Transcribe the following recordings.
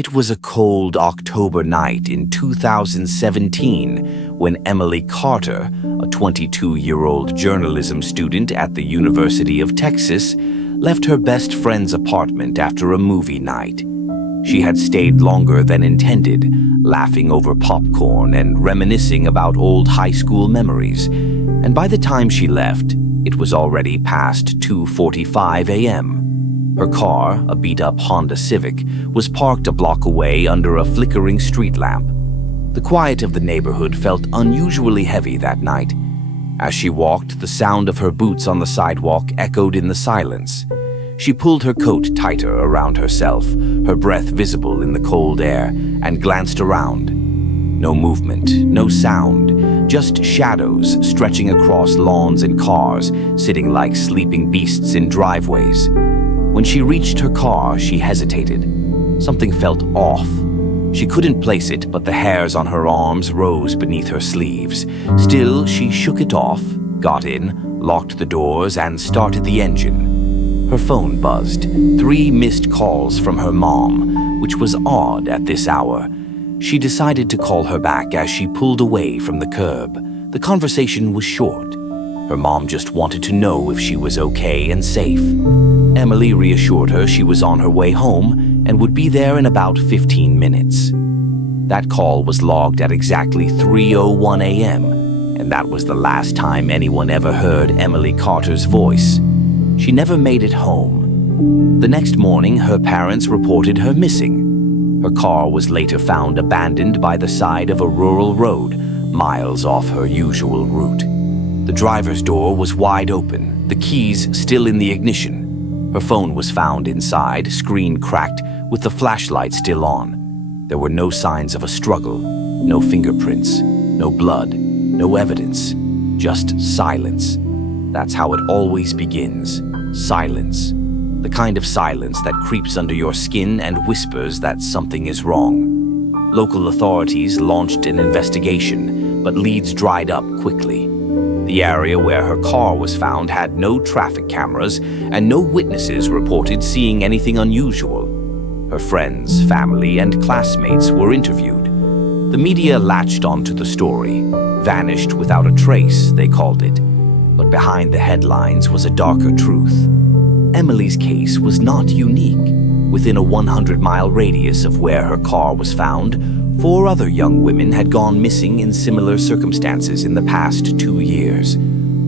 It was a cold October night in 2017 when Emily Carter, a 22-year-old journalism student at the University of Texas, left her best friend's apartment after a movie night. She had stayed longer than intended, laughing over popcorn and reminiscing about old high school memories. And by the time she left, it was already past 2:45 a.m. Her car, a beat-up Honda Civic, was parked a block away under a flickering street lamp. The quiet of the neighborhood felt unusually heavy that night. As she walked, the sound of her boots on the sidewalk echoed in the silence. She pulled her coat tighter around herself, her breath visible in the cold air, and glanced around. No movement, no sound, just shadows stretching across lawns and cars, sitting like sleeping beasts in driveways. When she reached her car, she hesitated. Something felt off. She couldn't place it, but the hairs on her arms rose beneath her sleeves. Still, she shook it off, got in, locked the doors, and started the engine. Her phone buzzed. 3 missed calls from her mom, which was odd at this hour. She decided to call her back as she pulled away from the curb. The conversation was short. Her mom just wanted to know if she was okay and safe. Emily reassured her she was on her way home and would be there in about 15 minutes. That call was logged at exactly 3:01 a.m., and that was the last time anyone ever heard Emily Carter's voice. She never made it home. The next morning, her parents reported her missing. Her car was later found abandoned by the side of a rural road, miles off her usual route. The driver's door was wide open, the keys still in the ignition. Her phone was found inside, screen cracked, with the flashlight still on. There were no signs of a struggle, no fingerprints, no blood, no evidence, just silence. That's how it always begins, silence. The kind of silence that creeps under your skin and whispers that something is wrong. Local authorities launched an investigation, but leads dried up quickly. The area where her car was found had no traffic cameras, and no witnesses reported seeing anything unusual. Her friends, family, and classmates were interviewed. The media latched onto the story. Vanished without a trace, they called it. But behind the headlines was a darker truth. Emily's case was not unique. Within a 100-mile radius of where her car was found, 4 other young women had gone missing in similar circumstances in the past 2 years.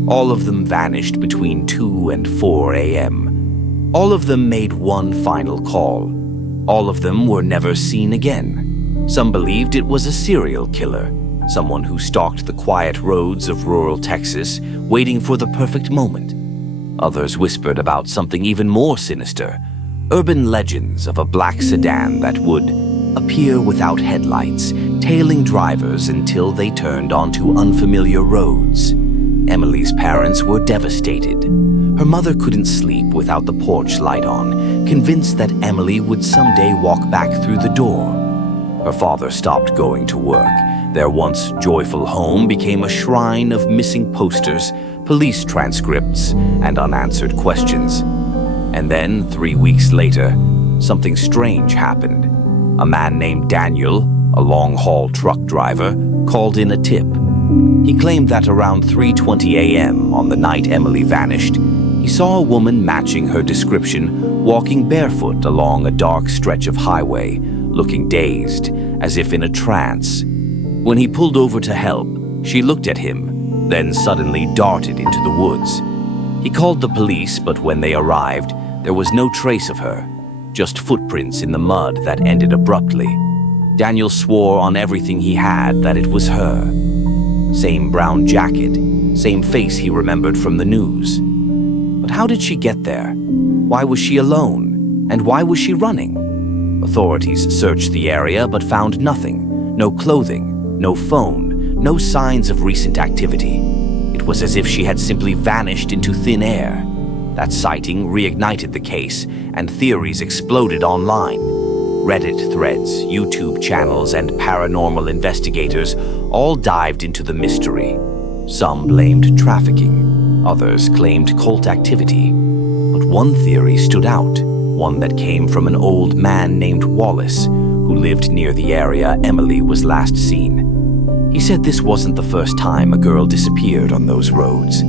All of them vanished between 2 and 4 a.m. All of them made one final call. All of them were never seen again. Some believed it was a serial killer, someone who stalked the quiet roads of rural Texas, waiting for the perfect moment. Others whispered about something even more sinister, urban legends of a black sedan that would appear without headlights, tailing drivers until they turned onto unfamiliar roads. Emily's parents were devastated. Her mother couldn't sleep without the porch light on, convinced that Emily would someday walk back through the door. Her father stopped going to work. Their once joyful home became a shrine of missing posters, police transcripts, and unanswered questions. And then, 3 weeks later, something strange happened. A man named Daniel, a long-haul truck driver, called in a tip. He claimed that around 3:20 a.m. on the night Emily vanished, he saw a woman matching her description walking barefoot along a dark stretch of highway, looking dazed, as if in a trance. When he pulled over to help, she looked at him, then suddenly darted into the woods. He called the police, but when they arrived, there was no trace of her. Just footprints in the mud that ended abruptly. Daniel swore on everything he had that it was her. Same brown jacket, same face he remembered from the news. But how did she get there? Why was she alone? And why was she running? Authorities searched the area but found nothing. No clothing, no phone, no signs of recent activity. It was as if she had simply vanished into thin air. That sighting reignited the case, and theories exploded online. Reddit threads, YouTube channels, and paranormal investigators all dived into the mystery. Some blamed trafficking, others claimed cult activity. But one theory stood out, one that came from an old man named Wallace, who lived near the area Emily was last seen. He said this wasn't the first time a girl disappeared on those roads.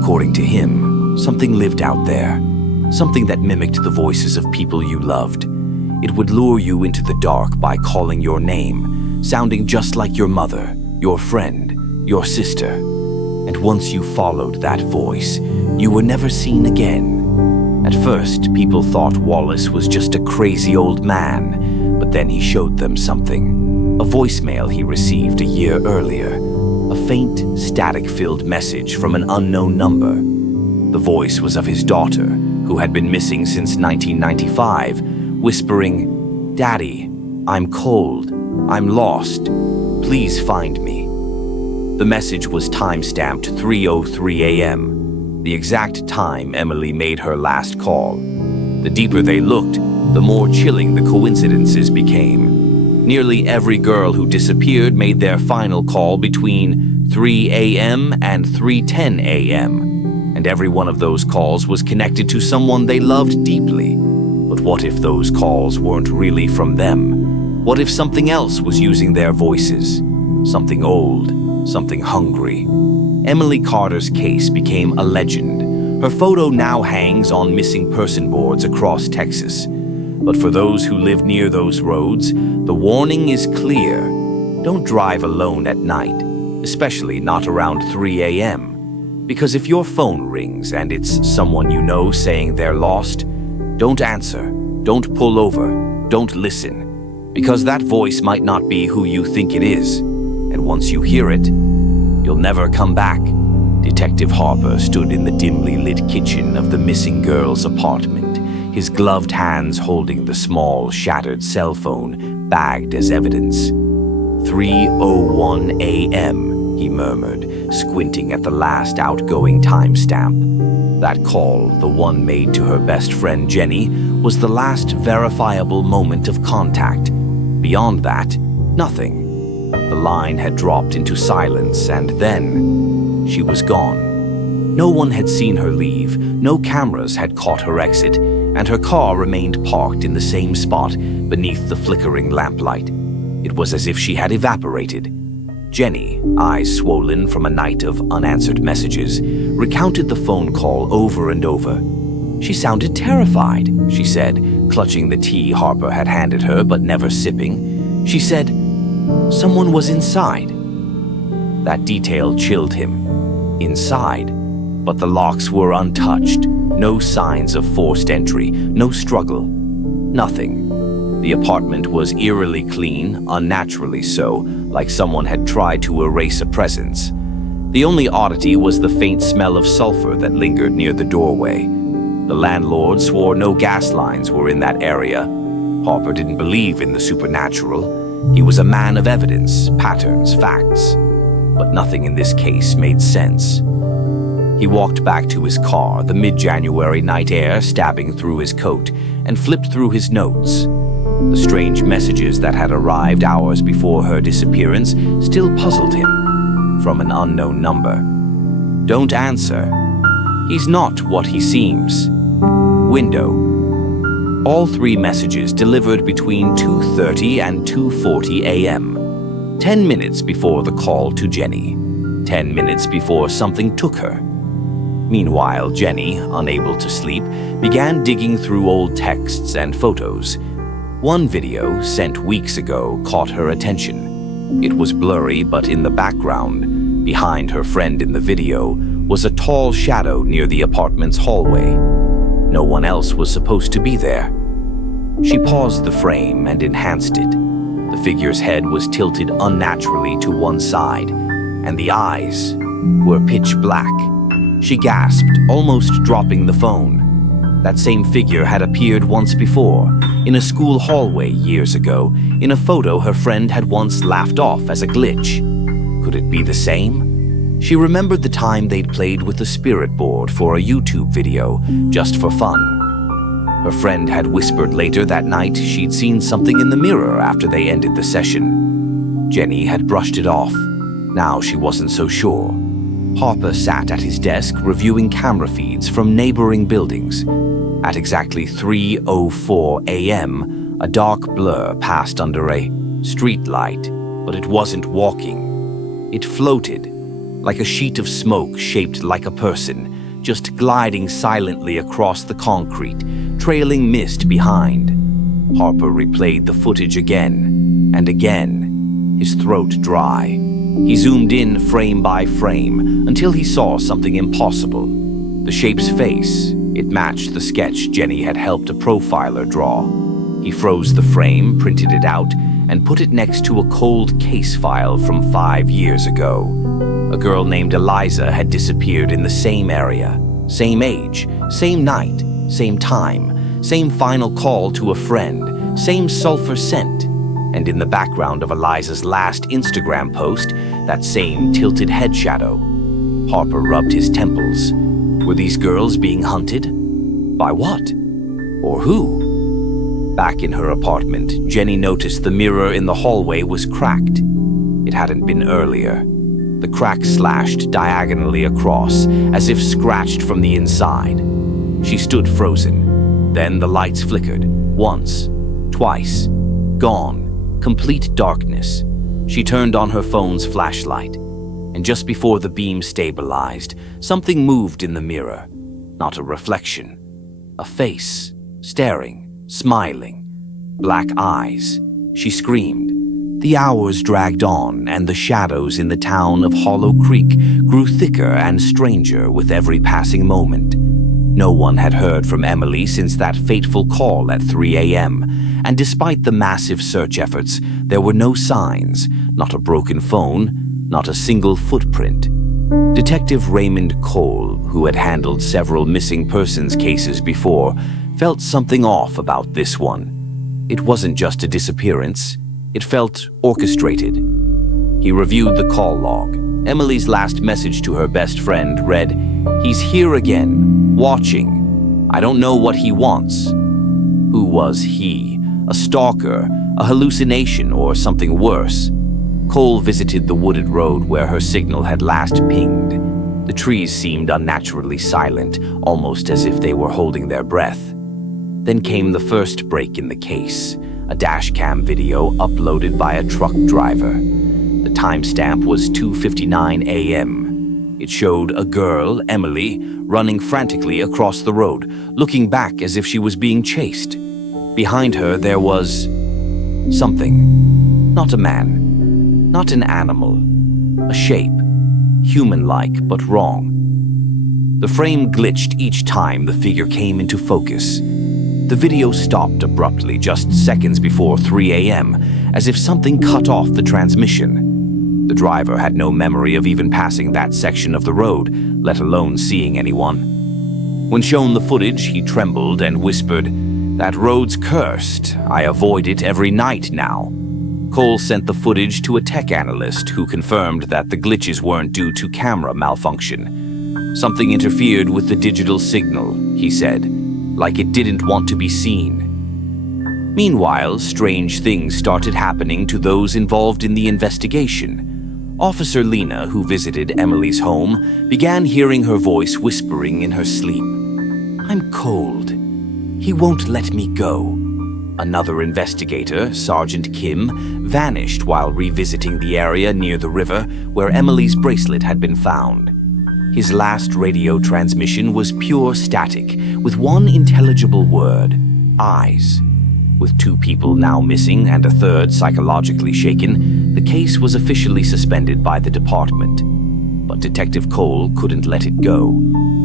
According to him, something lived out there, something that mimicked the voices of people you loved. It would lure you into the dark by calling your name, sounding just like your mother, your friend, your sister. And once you followed that voice, you were never seen again. At first, people thought Wallace was just a crazy old man, but then he showed them something. A voicemail he received a year earlier. A faint, static-filled message from an unknown number. The voice was of his daughter, who had been missing since 1995, whispering, "Daddy, I'm cold. I'm lost. Please find me." The message was time-stamped 3:03 a.m., the exact time Emily made her last call. The deeper they looked, the more chilling the coincidences became. Nearly every girl who disappeared made their final call between 3 a.m. and 3:10 a.m., and every one of those calls was connected to someone they loved deeply. But what if those calls weren't really from them? What if something else was using their voices? Something old, something hungry. Emily Carter's case became a legend. Her photo now hangs on missing person boards across Texas. But for those who live near those roads, the warning is clear. Don't drive alone at night, especially not around 3 a.m. Because if your phone rings and it's someone you know saying they're lost, don't answer, don't pull over, don't listen. Because that voice might not be who you think it is. And once you hear it, you'll never come back. Detective Harper stood in the dimly lit kitchen of the missing girl's apartment, his gloved hands holding the small, shattered cell phone, bagged as evidence. 3:01 a.m., he murmured, squinting at the last outgoing timestamp. That call, the one made to her best friend Jenny, was the last verifiable moment of contact. Beyond that, nothing. The line had dropped into silence, and then she was gone. No one had seen her leave, no cameras had caught her exit, and her car remained parked in the same spot beneath the flickering lamplight. It was as if she had evaporated. Jenny, eyes swollen from a night of unanswered messages, recounted the phone call over and over. She sounded terrified, she said, clutching the tea Harper had handed her but never sipping. She said, "Someone was inside." That detail chilled him. Inside. But the locks were untouched. No signs of forced entry, no struggle. Nothing. The apartment was eerily clean, unnaturally so, like someone had tried to erase a presence. The only oddity was the faint smell of sulfur that lingered near the doorway. The landlord swore no gas lines were in that area. Harper didn't believe in the supernatural. He was a man of evidence, patterns, facts. But nothing in this case made sense. He walked back to his car, the mid-January night air stabbing through his coat, and flipped through his notes. The strange messages that had arrived hours before her disappearance still puzzled him. From an unknown number. "Don't answer. He's not what he seems." Window. All three messages delivered between 2:30 and 2:40 a.m. 10 minutes before the call to Jenny. 10 minutes before something took her. Meanwhile, Jenny, unable to sleep, began digging through old texts and photos. One video, sent weeks ago, caught her attention. It was blurry, but in the background, behind her friend in the video, was a tall shadow near the apartment's hallway. No one else was supposed to be there. She paused the frame and enhanced it. The figure's head was tilted unnaturally to one side, and the eyes were pitch black. She gasped, almost dropping the phone. That same figure had appeared once before, in a school hallway years ago, in a photo her friend had once laughed off as a glitch. Could it be the same? She remembered the time they'd played with the spirit board for a YouTube video, just for fun. Her friend had whispered later that night she'd seen something in the mirror after they ended the session. Jenny had brushed it off. Now she wasn't so sure. Harper sat at his desk reviewing camera feeds from neighboring buildings. At exactly 3:04 a.m., A dark blur passed under a street light, but it wasn't walking. It floated, like a sheet of smoke shaped like a person, just gliding silently across the concrete, trailing mist behind. Harper replayed the footage again and again, his throat dry. He zoomed in frame by frame until he saw something impossible. The shape's face, it matched the sketch Jenny had helped a profiler draw. He froze the frame, printed it out, and put it next to a cold case file from 5 years ago. A girl named Eliza had disappeared in the same area, same age, same night, same time, same final call to a friend, same sulfur scent, and in the background of Eliza's last Instagram post, that same tilted head shadow. Harper rubbed his temples. Were these girls being hunted? By what? Or who? Back in her apartment, Jenny noticed the mirror in the hallway was cracked. It hadn't been earlier. The crack slashed diagonally across, as if scratched from the inside. She stood frozen. Then the lights flickered. Once, twice. Gone. Complete darkness. She turned on her phone's flashlight. And just before the beam stabilized, something moved in the mirror. Not a reflection. A face. Staring. Smiling. Black eyes. She screamed. The hours dragged on, and the shadows in the town of Hollow Creek grew thicker and stranger with every passing moment. No one had heard from Emily since that fateful call at 3 a.m., and despite the massive search efforts, there were no signs, not a broken phone, not a single footprint. Detective Raymond Cole, who had handled several missing persons cases before, felt something off about this one. It wasn't just a disappearance. It felt orchestrated. He reviewed the call log. Emily's last message to her best friend read, "He's here again, watching. I don't know what he wants." Who was he? A stalker, a hallucination, or something worse? Cole visited the wooded road where her signal had last pinged. The trees seemed unnaturally silent, almost as if they were holding their breath. Then came the first break in the case. A dashcam video uploaded by a truck driver. The timestamp was 2:59 a.m. It showed a girl, Emily, running frantically across the road, looking back as if she was being chased. Behind her there was something. Not a man, not an animal, a shape, human-like but wrong. The frame glitched each time the figure came into focus. The video stopped abruptly just seconds before 3 a.m., as if something cut off the transmission. The driver had no memory of even passing that section of the road, let alone seeing anyone. When shown the footage, he trembled and whispered, "That road's cursed. I avoid it every night now." Cole sent the footage to a tech analyst who confirmed that the glitches weren't due to camera malfunction. Something interfered with the digital signal, he said, like it didn't want to be seen. Meanwhile, strange things started happening to those involved in the investigation. Officer Lena, who visited Emily's home, began hearing her voice whispering in her sleep. "I'm cold. He won't let me go." Another investigator, Sergeant Kim, vanished while revisiting the area near the river where Emily's bracelet had been found. His last radio transmission was pure static, with one intelligible word, eyes. With 2 people now missing and a third psychologically shaken, the case was officially suspended by the department. But Detective Cole couldn't let it go.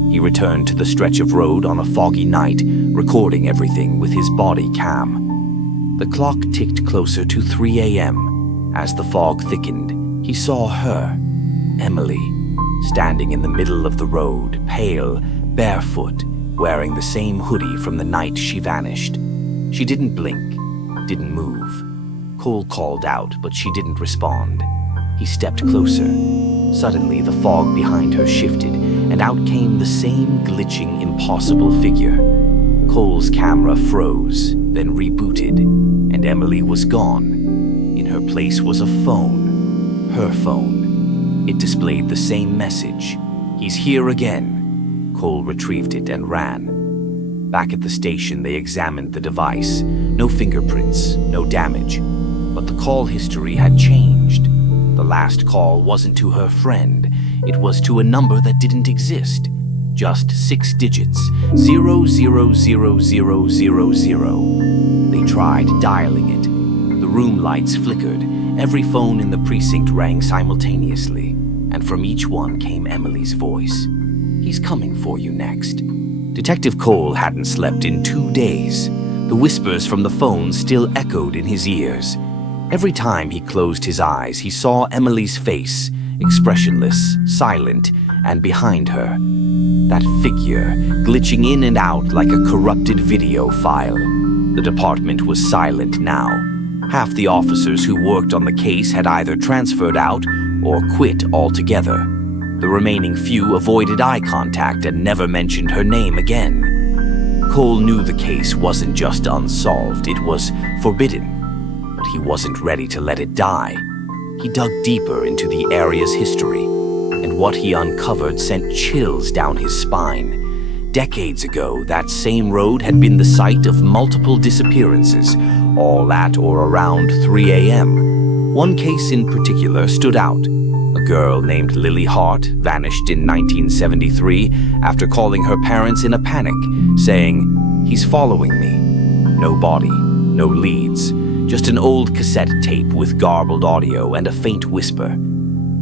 He returned to the stretch of road on a foggy night, recording everything with his body cam. The clock ticked closer to 3 a.m. As the fog thickened, he saw her, Emily, standing in the middle of the road, pale, barefoot, wearing the same hoodie from the night she vanished. She didn't blink, didn't move. Cole called out, but she didn't respond. He stepped closer. Suddenly, the fog behind her shifted, and out came the same glitching, impossible figure. Cole's camera froze, then rebooted, and Emily was gone. In her place was a phone. Her phone. It displayed the same message. "He's here again." Cole retrieved it and ran. Back at the station, they examined the device. No fingerprints, no damage. But the call history had changed. The last call wasn't to her friend. It was to a number that didn't exist. Just 6 digits, 000000. They tried dialing it. The room lights flickered. Every phone in the precinct rang simultaneously. And from each one came Emily's voice. "He's coming for you next." Detective Cole hadn't slept in 2 days. The whispers from the phone still echoed in his ears. Every time he closed his eyes, he saw Emily's face, expressionless, silent, and behind her, that figure glitching in and out like a corrupted video file. The department was silent now. Half the officers who worked on the case had either transferred out or quit altogether. The remaining few avoided eye contact and never mentioned her name again. Cole knew the case wasn't just unsolved, it was forbidden. But he wasn't ready to let it die. He dug deeper into the area's history, and what he uncovered sent chills down his spine. Decades ago, that same road had been the site of multiple disappearances, all at or around 3 a.m. One case in particular stood out. A girl named Lily Hart vanished in 1973 after calling her parents in a panic, saying, "He's following me." No body, no leads, just an old cassette tape with garbled audio and a faint whisper.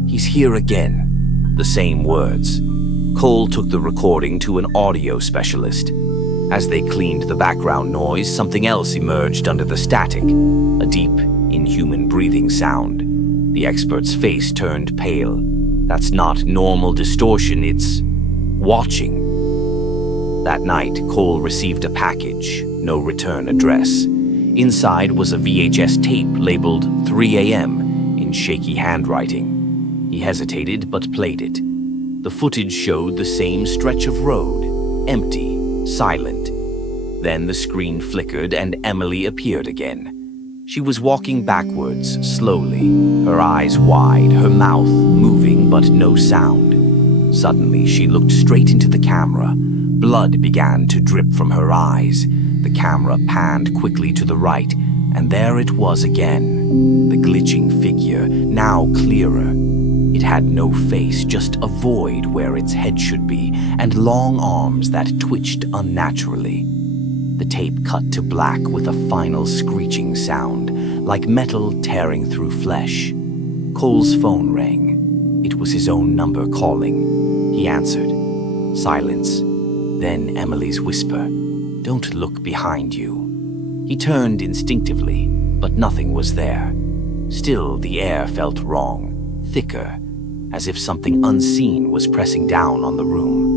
"He's here again." The same words. Cole took the recording to an audio specialist. As they cleaned the background noise, something else emerged under the static, a deep, inhuman breathing sound. The expert's face turned pale. That's not normal distortion, it's watching. That night, Cole received a package, no return address. Inside was a VHS tape labeled 3 a.m. in shaky handwriting. He hesitated but played it. The footage showed the same stretch of road, empty, silent. Then the screen flickered and Emily appeared again. She was walking backwards, slowly, her eyes wide, her mouth moving but no sound. Suddenly, she looked straight into the camera. Blood began to drip from her eyes. The camera panned quickly to the right, and there it was again. The glitching figure, now clearer. It had no face, just a void where its head should be, and long arms that twitched unnaturally. The tape cut to black with a final screeching sound, like metal tearing through flesh. Cole's phone rang. It was his own number calling. He answered. Silence. Then Emily's whisper, "Don't look behind you." He turned instinctively, but nothing was there. Still, the air felt wrong, thicker, as if something unseen was pressing down on the room.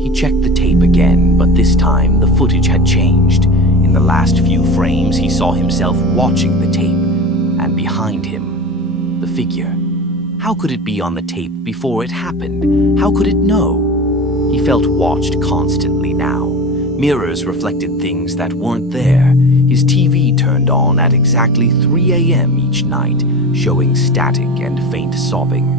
He checked the tape again, but this time the footage had changed. In the last few frames, he saw himself watching the tape, and behind him, the figure. How could it be on the tape before it happened? How could it know? He felt watched constantly now. Mirrors reflected things that weren't there. His TV turned on at exactly 3 a.m. each night, showing static and faint sobbing.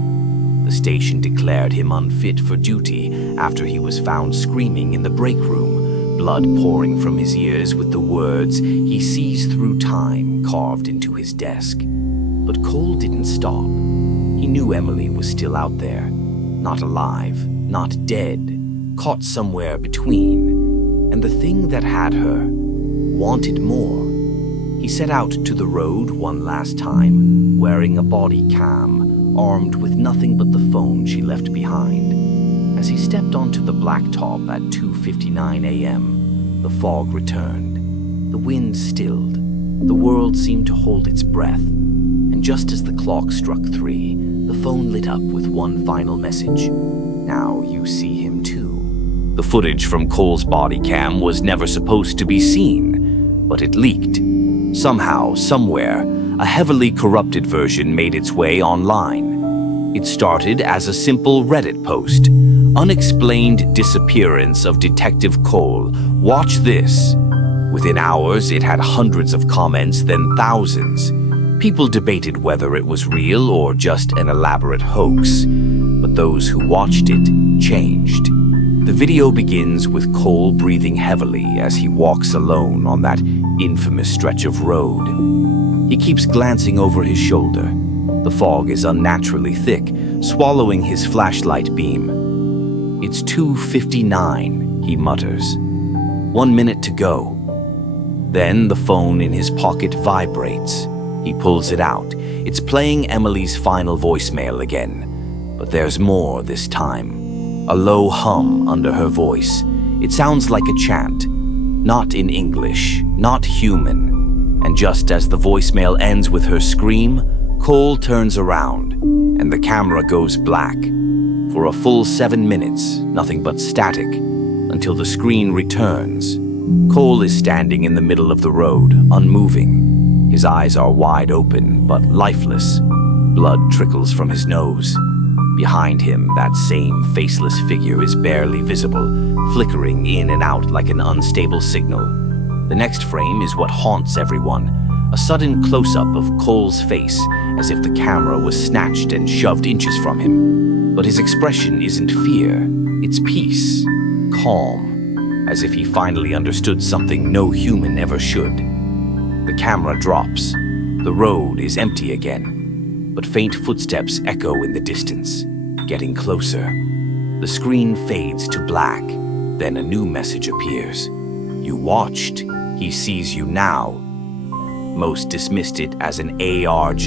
The station declared him unfit for duty after he was found screaming in the break room, blood pouring from his ears with the words, "He sees through time," carved into his desk. But Cole didn't stop. He knew Emily was still out there, not alive, not dead, caught somewhere between. And the thing that had her wanted more. He set out to the road one last time, wearing a body cam, armed with nothing but the phone she left behind. As he stepped onto the blacktop at 2:59 a.m., the fog returned. The wind stilled. The world seemed to hold its breath. And just as the clock struck 3, the phone lit up with one final message. "Now you see him too." The footage from Cole's body cam was never supposed to be seen, but it leaked. Somehow, somewhere, a heavily corrupted version made its way online. It started as a simple Reddit post, "Unexplained disappearance of Detective Cole. Watch this." Within hours, it had hundreds of comments, then thousands. People debated whether it was real or just an elaborate hoax, but those who watched it changed. The video begins with Cole breathing heavily as he walks alone on that infamous stretch of road. He keeps glancing over his shoulder. The fog is unnaturally thick, swallowing his flashlight beam. It's 2:59, he mutters. 1 minute to go. Then the phone in his pocket vibrates. He pulls it out. It's playing Emily's final voicemail again. But there's more this time. A low hum under her voice. It sounds like a chant. Not in English, not human. And just as the voicemail ends with her scream, Cole turns around, and the camera goes black. For a full 7 minutes, nothing but static, until the screen returns. Cole is standing in the middle of the road, unmoving. His eyes are wide open, but lifeless. Blood trickles from his nose. Behind him, that same faceless figure is barely visible, flickering in and out like an unstable signal. The next frame is what haunts everyone, a sudden close-up of Cole's face, as if the camera was snatched and shoved inches from him. But his expression isn't fear, it's peace, calm, as if he finally understood something no human ever should. The camera drops. The road is empty again. But faint footsteps echo in the distance, getting closer. The screen fades to black, then a new message appears. You watched, he sees you now. Most dismissed it as an ARG,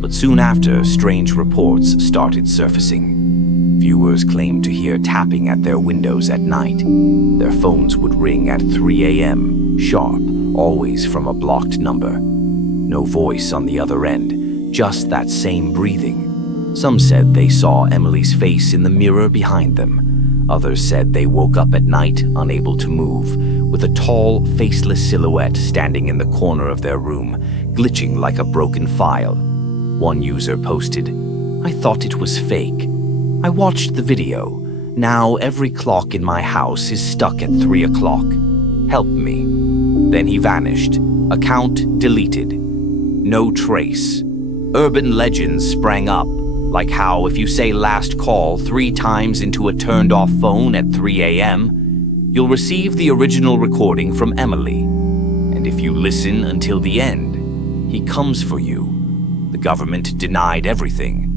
but soon after, strange reports started surfacing. Viewers claimed to hear tapping at their windows at night. Their phones would ring at 3 a.m., sharp, always from a blocked number. No voice on the other end. Just that same breathing. Some said they saw Emily's face in the mirror behind them. Others said they woke up at night, unable to move, with a tall, faceless silhouette standing in the corner of their room, glitching like a broken file. One user posted, "I thought it was fake. I watched the video. Now every clock in my house is stuck at 3 o'clock. Help me." Then he vanished. Account deleted. No trace. Urban legends sprang up, like how if you say last call 3 times into a turned-off phone at 3 a.m., you'll receive the original recording from Emily. And if you listen until the end, he comes for you. The government denied everything,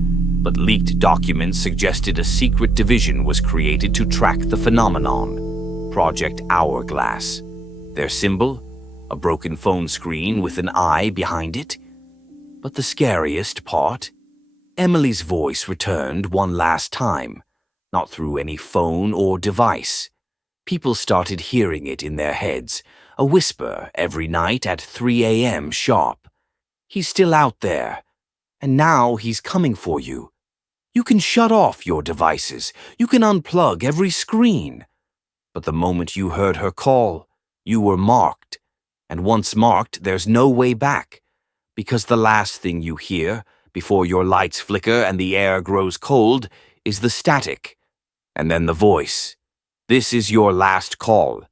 but leaked documents suggested a secret division was created to track the phenomenon, Project Hourglass. Their symbol? A broken phone screen with an eye behind it? But the scariest part? Emily's voice returned one last time, not through any phone or device. People started hearing it in their heads, a whisper every night at 3 a.m. sharp. He's still out there, and now he's coming for you. You can shut off your devices, you can unplug every screen. But the moment you heard her call, you were marked, and once marked, there's no way back. Because the last thing you hear, before your lights flicker and the air grows cold, is the static. And then the voice. This is your last call.